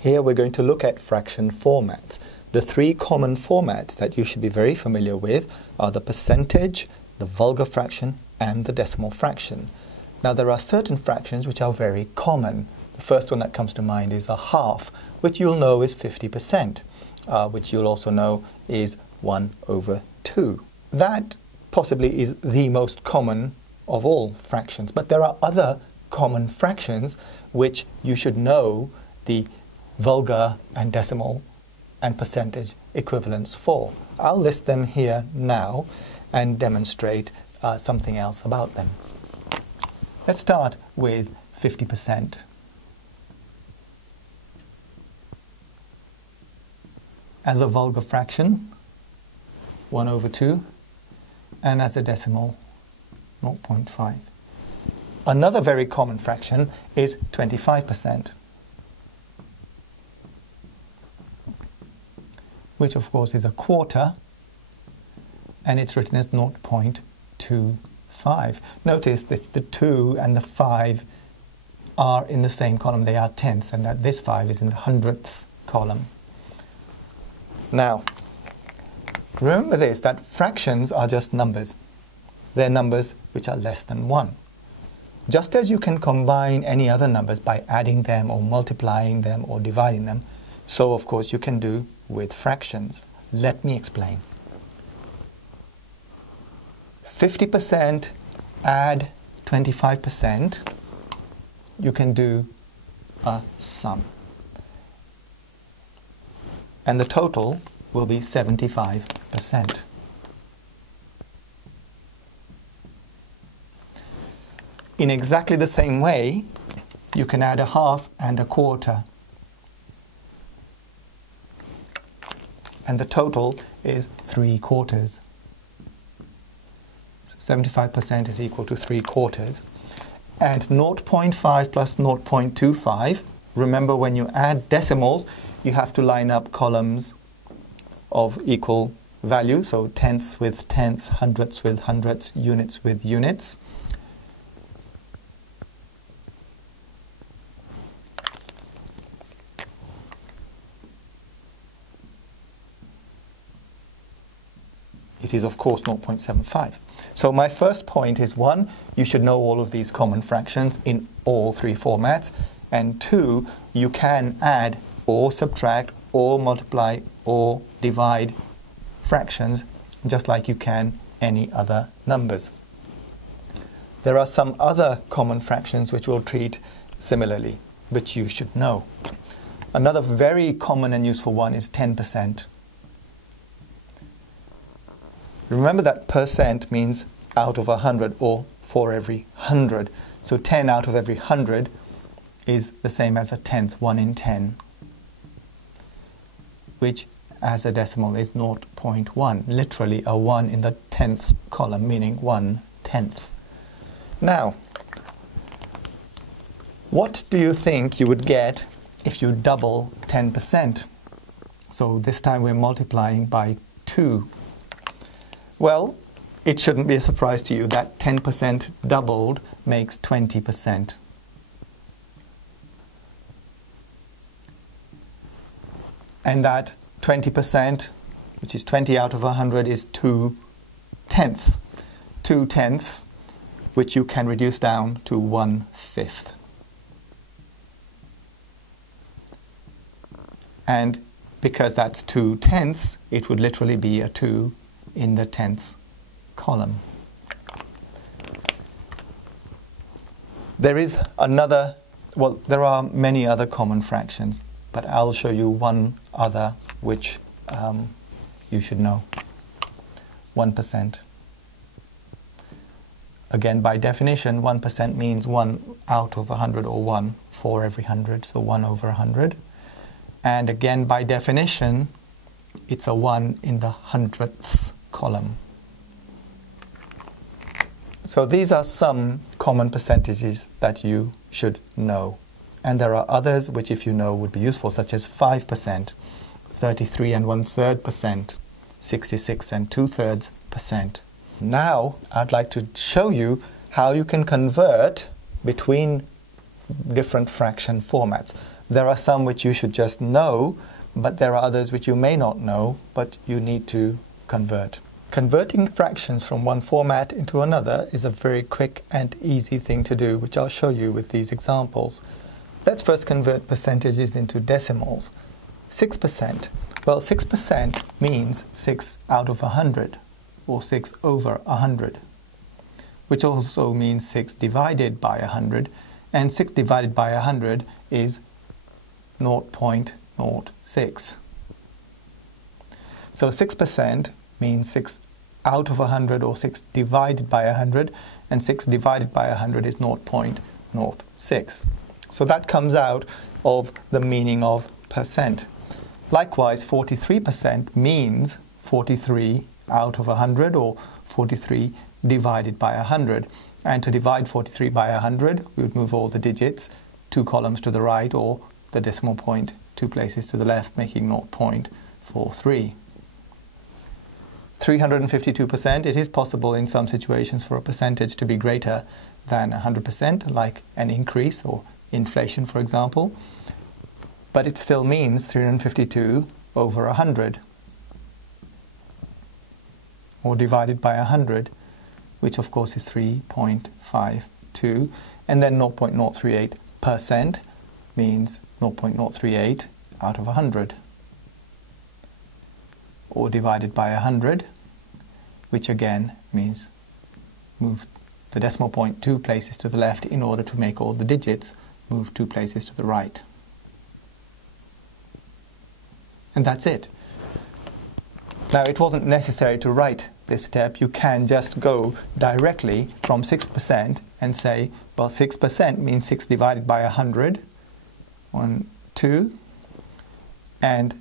Here we're going to look at fraction formats. The three common formats that you should be very familiar with are the percentage, the vulgar fraction, and the decimal fraction. Now there are certain fractions which are very common. The first one that comes to mind is a half, which you'll know is 50%, which you'll also know is 1/2. That possibly is the most common of all fractions, but there are other common fractions which you should know the vulgar and decimal and percentage equivalents for. I'll list them here now and demonstrate something else about them. Let's start with 50%. As a vulgar fraction, 1/2, and as a decimal, 0.5. Another very common fraction is 25%, which of course is a quarter, and it's written as 0.25. Notice that the 2 and the 5 are in the same column, they are tenths, and that this 5 is in the hundredths column. Now, remember this, that fractions are just numbers. They're numbers which are less than 1. Just as you can combine any other numbers by adding them or multiplying them or dividing them, so of course you can do with fractions. Let me explain. 50% add 25%, you can do a sum. And the total will be 75%. In exactly the same way, you can add a half and a quarter. And the total is 3/4. So 75% is equal to 3/4. And 0.5 plus 0.25, remember when you add decimals, you have to line up columns of equal value, so tenths with tenths, hundredths with hundredths, units with units. It is, of course, 0.75. So my first point is, 1, you should know all of these common fractions in all three formats, and 2, you can add or subtract or multiply or divide fractions just like you can any other numbers. There are some other common fractions which we'll treat similarly, which you should know. Another very common and useful one is 10%. Remember that percent means out of 100 or for every 100. So 10 out of every 100 is the same as a tenth, 1 in 10, which as a decimal is 0.1, literally a 1 in the tenths column, meaning 1/10. Now, what do you think you would get if you double 10%? So this time we're multiplying by 2. Well, it shouldn't be a surprise to you that 10% doubled makes 20%. And that 20%, which is 20 out of 100, is 2/10. 2/10, which you can reduce down to 1/5. And because that's 2/10, it would literally be a 2 in the tenths column. There is another, well, there are many other common fractions, but I'll show you one other which you should know. 1%. Again, by definition, 1% means 1 out of 100 or 1 for every 100, so 1/100. And again, by definition, it's a 1 in the hundredths column. So these are some common percentages that you should know. And there are others which, if you know, would be useful, such as 5%, 33 1/3%, 66 2/3%. Now, I'd like to show you how you can convert between different fraction formats. There are some which you should just know, but there are others which you may not know, but you need to convert. Converting fractions from one format into another is a very quick and easy thing to do, which I'll show you with these examples. Let's first convert percentages into decimals. 6%. Well, 6% means 6 out of 100, or 6 over 100, which also means 6 divided by 100, and 6 divided by 100 is 0.06. So 6% means 6 out of 100, or 6 divided by 100, and 6 divided by 100 is 0.06. So that comes out of the meaning of percent. Likewise, 43% means 43 out of 100, or 43 divided by 100. And to divide 43 by 100, we would move all the digits 2 columns to the right, or the decimal point 2 places to the left, making 0.43. 352%, it is possible in some situations for a percentage to be greater than 100%, like an increase or inflation, for example. But it still means 352 over 100, or divided by 100, which of course is 3.52. And then 0.038% means 0.038 out of 100. Or divided by 100, which again means move the decimal point 2 places to the left in order to make all the digits move 2 places to the right. And that's it. Now, it wasn't necessary to write this step. You can just go directly from 6% and say, well, 6% means 6 divided by 100, 1, 2, and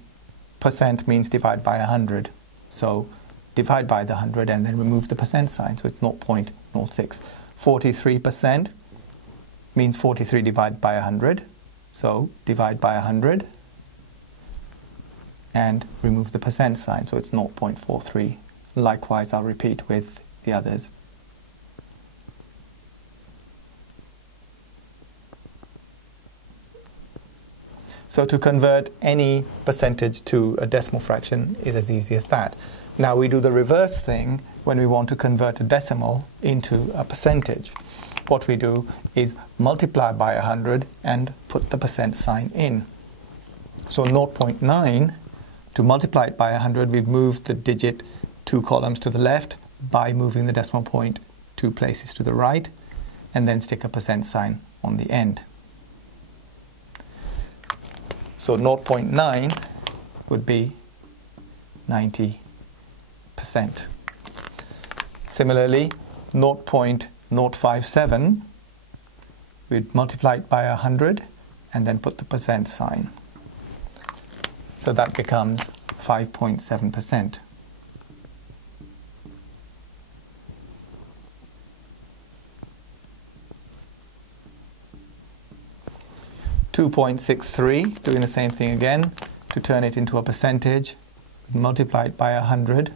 percent means divide by 100. So divide by the 100 and then remove the percent sign, so it's 0.06. 43% means 43 divided by 100, so divide by 100 and remove the percent sign, so it's 0.43. Likewise, I'll repeat with the others. So to convert any percentage to a decimal fraction is as easy as that. Now we do the reverse thing when we want to convert a decimal into a percentage. What we do is multiply by 100 and put the percent sign in. So 0.9, to multiply it by 100, we've moved the digit 2 columns to the left by moving the decimal point 2 places to the right, and then stick a percent sign on the end. So 0.9 would be 90%. Similarly, 0.057, we'd multiply it by 100 and then put the percent sign. So that becomes 5.7%. .63, doing the same thing again, to turn it into a percentage, multiply it by 100%.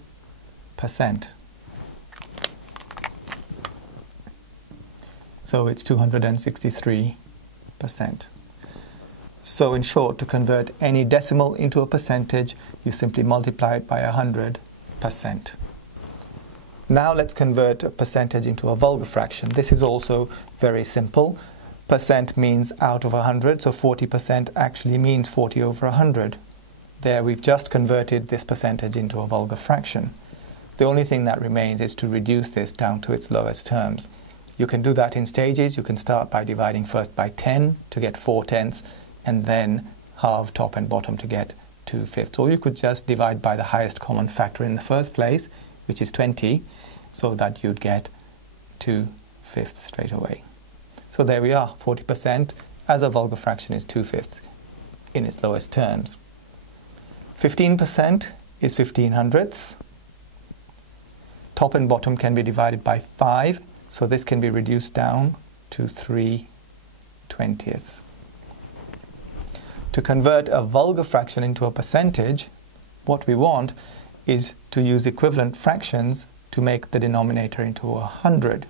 So it's 263%. So in short, to convert any decimal into a percentage, you simply multiply it by 100%. Now let's convert a percentage into a vulgar fraction. This is also very simple. Percent means out of 100, so 40% actually means 40 over 100. There we've just converted this percentage into a vulgar fraction. The only thing that remains is to reduce this down to its lowest terms. You can do that in stages. You can start by dividing first by 10 to get 4/10, and then halve top and bottom to get 2/5. Or you could just divide by the highest common factor in the first place, which is 20, so that you'd get 2/5 straight away. So there we are, 40% as a vulgar fraction is 2/5 in its lowest terms. 15% is 15/100. Top and bottom can be divided by 5, so this can be reduced down to 3/20. To convert a vulgar fraction into a percentage, what we want is to use equivalent fractions to make the denominator into 100.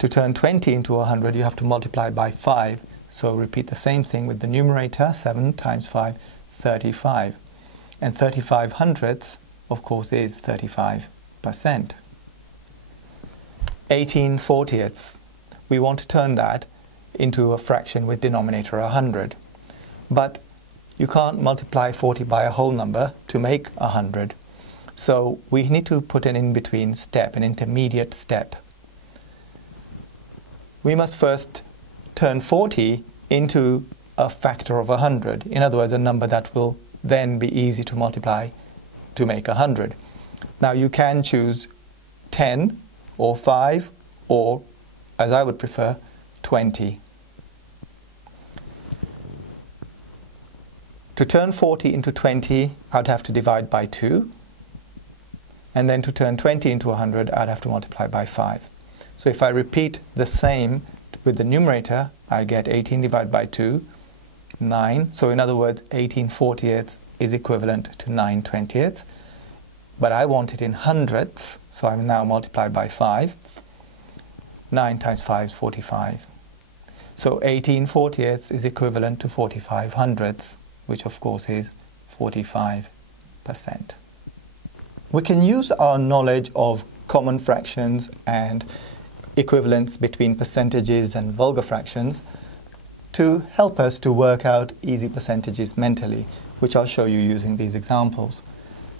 To turn 20 into 100, you have to multiply by 5 So repeat the same thing with the numerator. 7 times 5, 35. And 35 hundredths, of course, is 35%. 18 fortieths. We want to turn that into a fraction with denominator 100. But you can't multiply 40 by a whole number to make 100. So we need to put an in-between step, an intermediate step. We must first turn 40 into a factor of 100. In other words, a number that will then be easy to multiply to make 100. Now you can choose 10 or 5 or, as I would prefer, 20. To turn 40 into 20, I'd have to divide by 2. And then to turn 20 into 100, I'd have to multiply by 5. So if I repeat the same with the numerator, I get 18 divided by 2, 9. So in other words, 18 fortieths is equivalent to 9 20ths. But I want it in hundredths, so I'm now multiplied by 5. 9 times 5 is 45. So 18 fortieths is equivalent to 45 hundredths, which of course is 45%. We can use our knowledge of common fractions and equivalence between percentages and vulgar fractions to help us to work out easy percentages mentally, which I'll show you using these examples.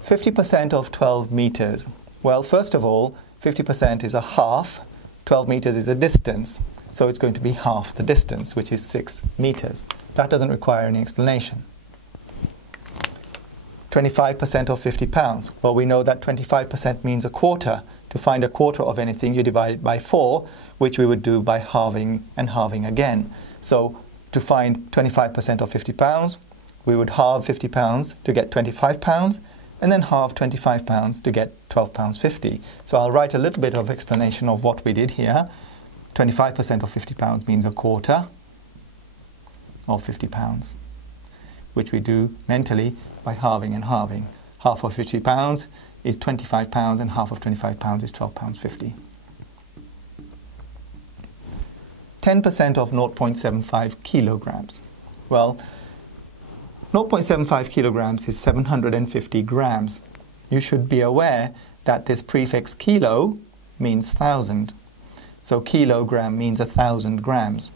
50% of 12 meters. Well, first of all, 50% is a half. 12 meters is a distance, so it's going to be half the distance, which is 6 meters. That doesn't require any explanation. 25% of 50 pounds. Well, we know that 25% means a quarter. To find a quarter of anything, you divide it by 4, which we would do by halving and halving again. So to find 25% of 50 pounds, we would halve 50 pounds to get 25 pounds, and then halve 25 pounds to get 12 pounds 50. So I'll write a little bit of explanation of what we did here. 25% of 50 pounds means a quarter of 50 pounds, which we do mentally by halving and halving. Half of 50 pounds is 25 pounds, and half of 25 pounds is 12 pounds 50. 10% of 0.75 kilograms. Well, 0.75 kilograms is 750 grams. You should be aware that this prefix kilo means 1,000. So kilogram means 1,000 grams.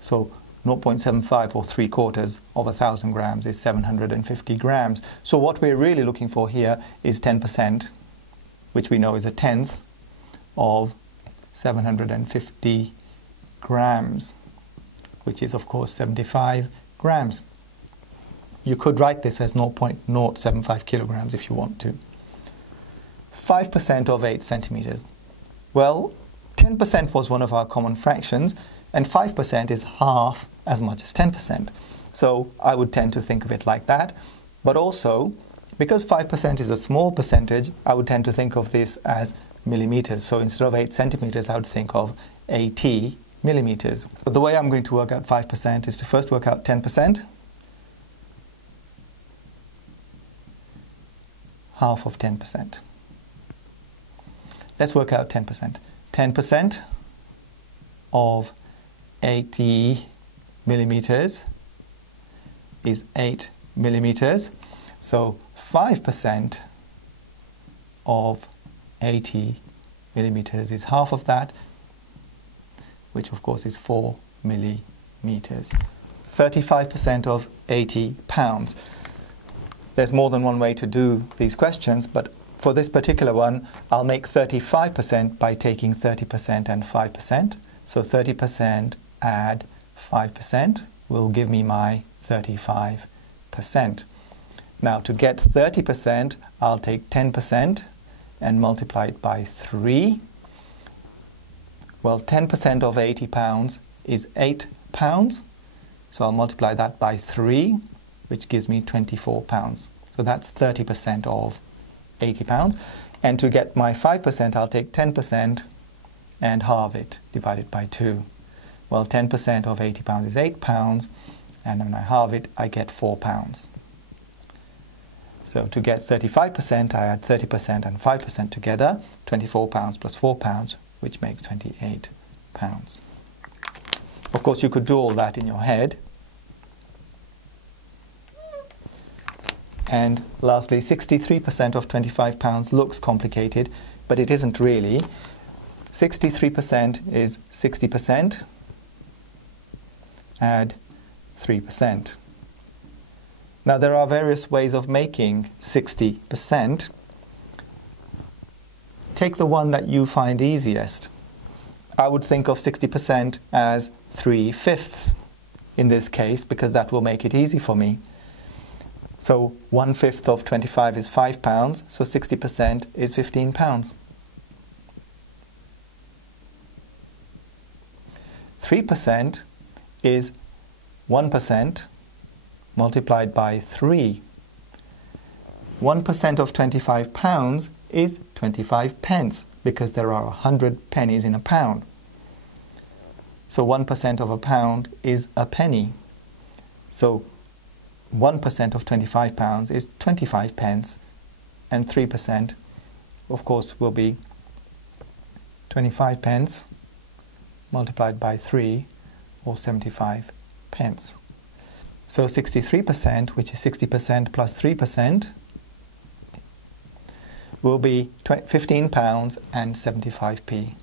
So 0.75 or 3/4 of 1,000 grams is 750 grams. So what we're really looking for here is 10%, which we know is a tenth of 750 grams, which is of course 75 grams. You could write this as 0.075 kilograms if you want to. 5% of 8 centimeters. Well, 10% was one of our common fractions, and 5% is half as much as 10%. So I would tend to think of it like that. But also, because 5% is a small percentage, I would tend to think of this as millimeters. So instead of 8 centimeters, I would think of 80 millimeters. But the way I'm going to work out 5% is to first work out 10%. Half of 10%. Let's work out 10%. 10% of 80 millimeters is 8 millimeters. So 5% of 80 millimeters is half of that, which of course is 4 millimeters. 35% of 80 pounds. There's more than one way to do these questions, but for this particular one, I'll make 35% by taking 30% and 5%. So 30% add 5% will give me my 35%. Now to get 30%, I'll take 10% and multiply it by 3. Well, 10% of 80 pounds is 8 pounds. So I'll multiply that by 3, which gives me 24 pounds. So that's 30% of 80 pounds. And to get my 5%, I'll take 10% and halve it, divide it by 2. Well, 10% of 80 pounds is 8 pounds, and when I halve it, I get 4 pounds. So to get 35%, I add 30% and 5% together, 24 pounds plus 4 pounds, which makes 28 pounds. Of course, you could do all that in your head. And lastly, 63% of £25 looks complicated, but it isn't really. 63% is 60%, add 3%. Now there are various ways of making 60%. Take the one that you find easiest. I would think of 60% as 3/5 in this case, because that will make it easy for me. So 1/5 of 25 is £5, so 60% is £15. 3% is 1% multiplied by 3. 1% of £25 is 25 pence, because there are 100 pennies in a pound. So 1% of a pound is a penny. So 1% of £25 is 25 pence, and 3%, of course, will be 25 pence multiplied by 3, or 75 pence. So 63%, which is 60% plus 3%, will be £15 and 75p.